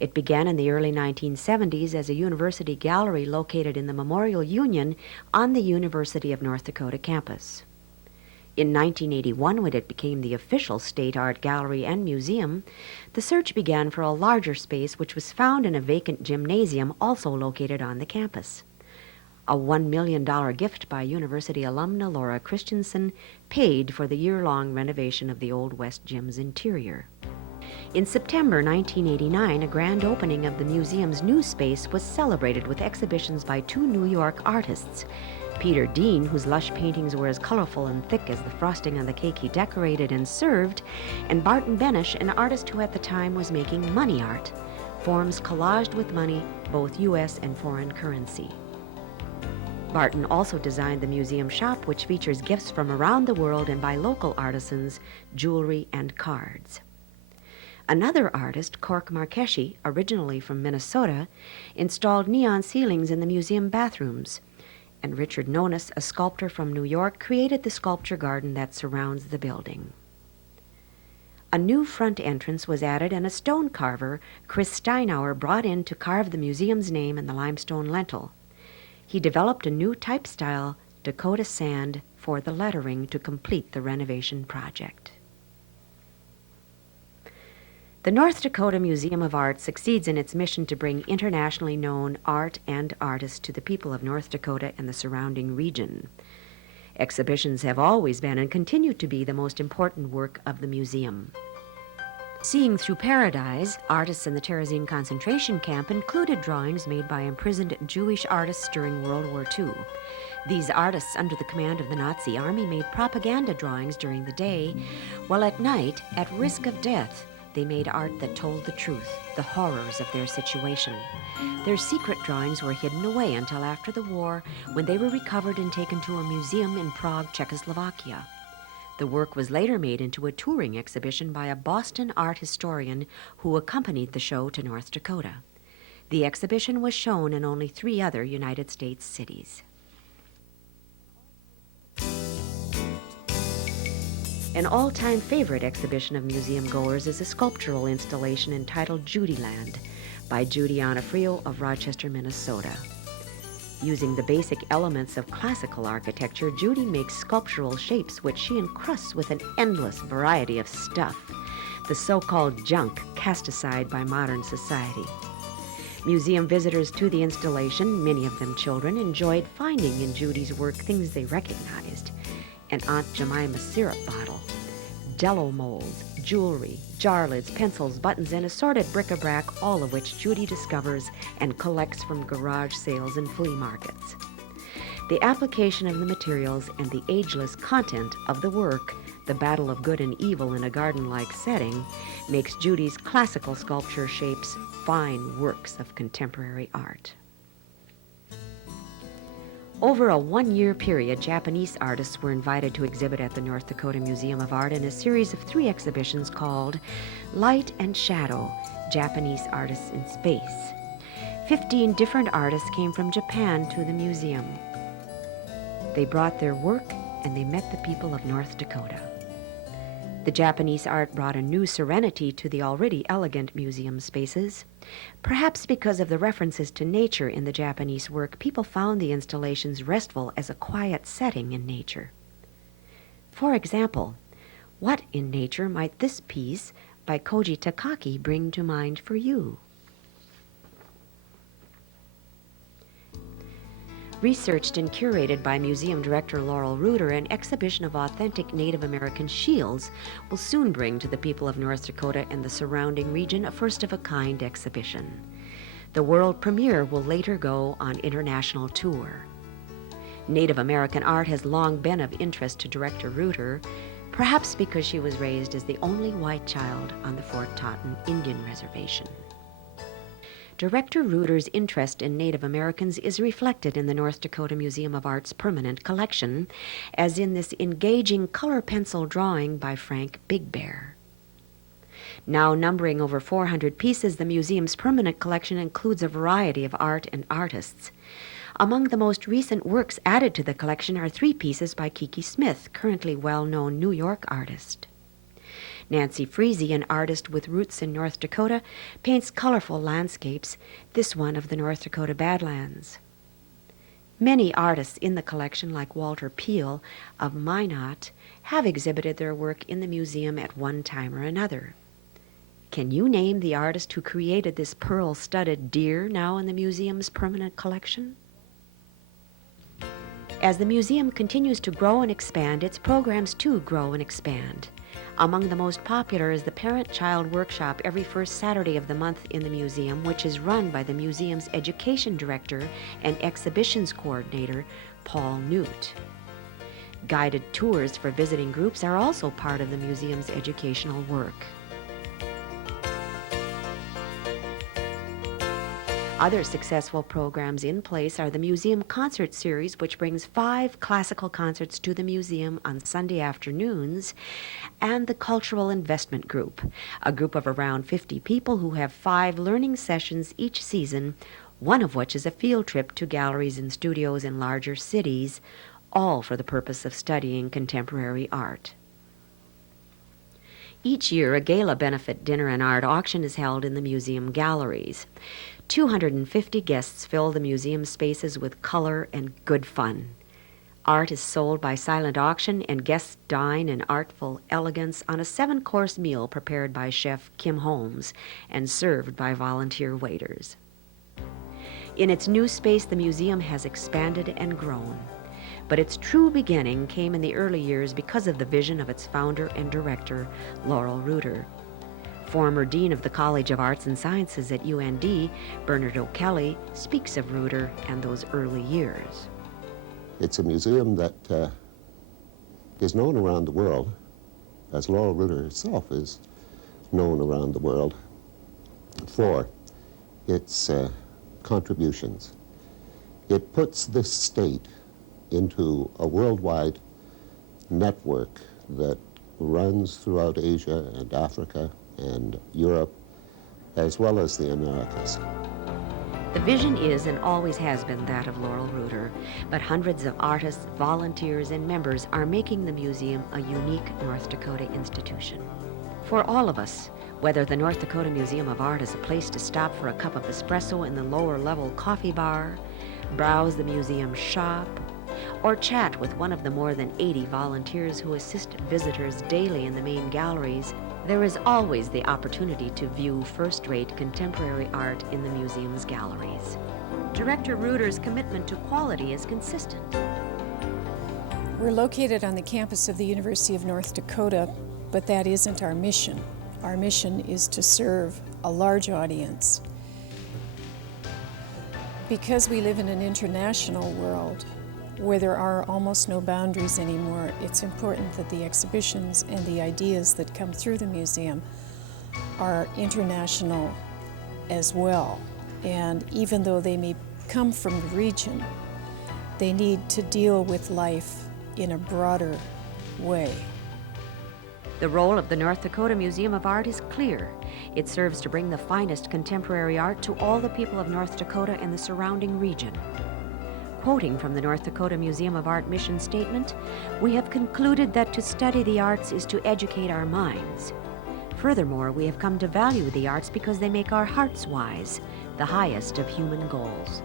It began in the early 1970s as a university gallery located in the Memorial Union on the University of North Dakota campus. In 1981, when it became the official state art gallery and museum, the search began for a larger space which was found in a vacant gymnasium also located on the campus. A $1 million gift by university alumna Laura Christensen paid for the year-long renovation of the Old West Gym's interior. In September 1989, a grand opening of the museum's new space was celebrated with exhibitions by two New York artists, Peter Dean, whose lush paintings were as colorful and thick as the frosting on the cake he decorated and served, and Barton Benish, an artist who at the time was making money art, forms collaged with money, both U.S. and foreign currency. Barton also designed the museum shop, which features gifts from around the world and by local artisans, jewelry, and cards. Another artist, Cork Markeshi, originally from Minnesota, installed neon ceilings in the museum bathrooms, and Richard Nonis, a sculptor from New York, created the sculpture garden that surrounds the building. A new front entrance was added, and a stone carver, Chris Steinauer, brought in to carve the museum's name in the limestone lintel. He developed a new type style, Dakota sand, for the lettering to complete the renovation project. The North Dakota Museum of Art succeeds in its mission to bring internationally known art and artists to the people of North Dakota and the surrounding region. Exhibitions have always been and continue to be the most important work of the museum. Seeing Through Paradise, artists in the Terezin concentration camp included drawings made by imprisoned Jewish artists during World War II. These artists, under the command of the Nazi Army, made propaganda drawings during the day, while at night, at risk of death, they made art that told the truth, the horrors of their situation. Their secret drawings were hidden away until after the war, when they were recovered and taken to a museum in Prague, Czechoslovakia. The work was later made into a touring exhibition by a Boston art historian who accompanied the show to North Dakota. The exhibition was shown in only 3 other United States cities. An all-time favorite exhibition of museum goers is a sculptural installation entitled Judyland by Judy Onofrio of Rochester, Minnesota. Using the basic elements of classical architecture, Judy makes sculptural shapes which she encrusts with an endless variety of stuff, the so-called junk cast aside by modern society. Museum visitors to the installation, many of them children, enjoyed finding in Judy's work things they recognized: an Aunt Jemima syrup bottle, Jello molds, jewelry, jar lids, pencils, buttons, and assorted bric-a-brac, all of which Judy discovers and collects from garage sales and flea markets. The application of the materials and the ageless content of the work, the battle of good and evil in a garden-like setting, makes Judy's classical sculpture shapes fine works of contemporary art. Over a 1-year period, Japanese artists were invited to exhibit at the North Dakota Museum of Art in a series of 3 exhibitions called Light and Shadow, Japanese Artists in Space. 15 different artists came from Japan to the museum. They brought their work and they met the people of North Dakota. The Japanese art brought a new serenity to the already elegant museum spaces. Perhaps because of the references to nature in the Japanese work, people found the installations restful as a quiet setting in nature. For example, what in nature might this piece by Koji Takaki bring to mind for you? Researched and curated by museum director Laurel Reuter, an exhibition of authentic Native American shields will soon bring to the people of North Dakota and the surrounding region a first-of-a-kind exhibition. The world premiere will later go on international tour. Native American art has long been of interest to director Reuter, perhaps because she was raised as the only white child on the Fort Totten Indian Reservation. Director Reuter's interest in Native Americans is reflected in the North Dakota Museum of Art's permanent collection, as in this engaging color pencil drawing by Frank Big Bear. Now numbering over 400 pieces, the museum's permanent collection includes a variety of art and artists. Among the most recent works added to the collection are 3 pieces by Kiki Smith, currently well-known New York artist. Nancy Freese, an artist with roots in North Dakota, paints colorful landscapes, this one of the North Dakota Badlands. Many artists in the collection, like Walter Peel of Minot, have exhibited their work in the museum at one time or another. Can you name the artist who created this pearl-studded deer now in the museum's permanent collection? As the museum continues to grow and expand, its programs too grow and expand. Among the most popular is the Parent-Child Workshop every first Saturday of the month in the museum, which is run by the museum's education director and exhibitions coordinator, Paul Newt. Guided tours for visiting groups are also part of the museum's educational work. Other successful programs in place are the Museum Concert Series, which brings 5 classical concerts to the museum on Sunday afternoons, and the Cultural Investment Group, a group of around 50 people who have 5 learning sessions each season, one of which is a field trip to galleries and studios in larger cities, all for the purpose of studying contemporary art. Each year, a gala benefit dinner and art auction is held in the museum galleries. 250 guests fill the museum spaces with color and good fun. Art is sold by silent auction, and guests dine in artful elegance on a 7-course meal prepared by chef Kim Holmes and served by volunteer waiters. In its new space, the museum has expanded and grown. But its true beginning came in the early years because of the vision of its founder and director, Laurel Reuter. Former Dean of the College of Arts and Sciences at UND, Bernard O'Kelly, speaks of Reuter and those early years. It's a museum that is known around the world, as Laurel Reuter herself is known around the world, for its contributions. It puts this state into a worldwide network that runs throughout Asia and Africa and Europe, as well as the Americas. The vision is and always has been that of Laurel Reuter, but hundreds of artists, volunteers, and members are making the museum a unique North Dakota institution. For all of us, whether the North Dakota Museum of Art is a place to stop for a cup of espresso in the lower-level coffee bar, browse the museum shop, or chat with one of the more than 80 volunteers who assist visitors daily in the main galleries, there is always the opportunity to view first-rate contemporary art in the museum's galleries. Director Reuter's commitment to quality is consistent. We're located on the campus of the University of North Dakota, but that isn't our mission. Our mission is to serve a large audience. Because we live in an international world, where there are almost no boundaries anymore, it's important that the exhibitions and the ideas that come through the museum are international as well. And even though they may come from the region, they need to deal with life in a broader way. The role of the North Dakota Museum of Art is clear. It serves to bring the finest contemporary art to all the people of North Dakota and the surrounding region. Quoting from the North Dakota Museum of Art mission statement, we have concluded that to study the arts is to educate our minds. Furthermore, we have come to value the arts because they make our hearts wise, the highest of human goals.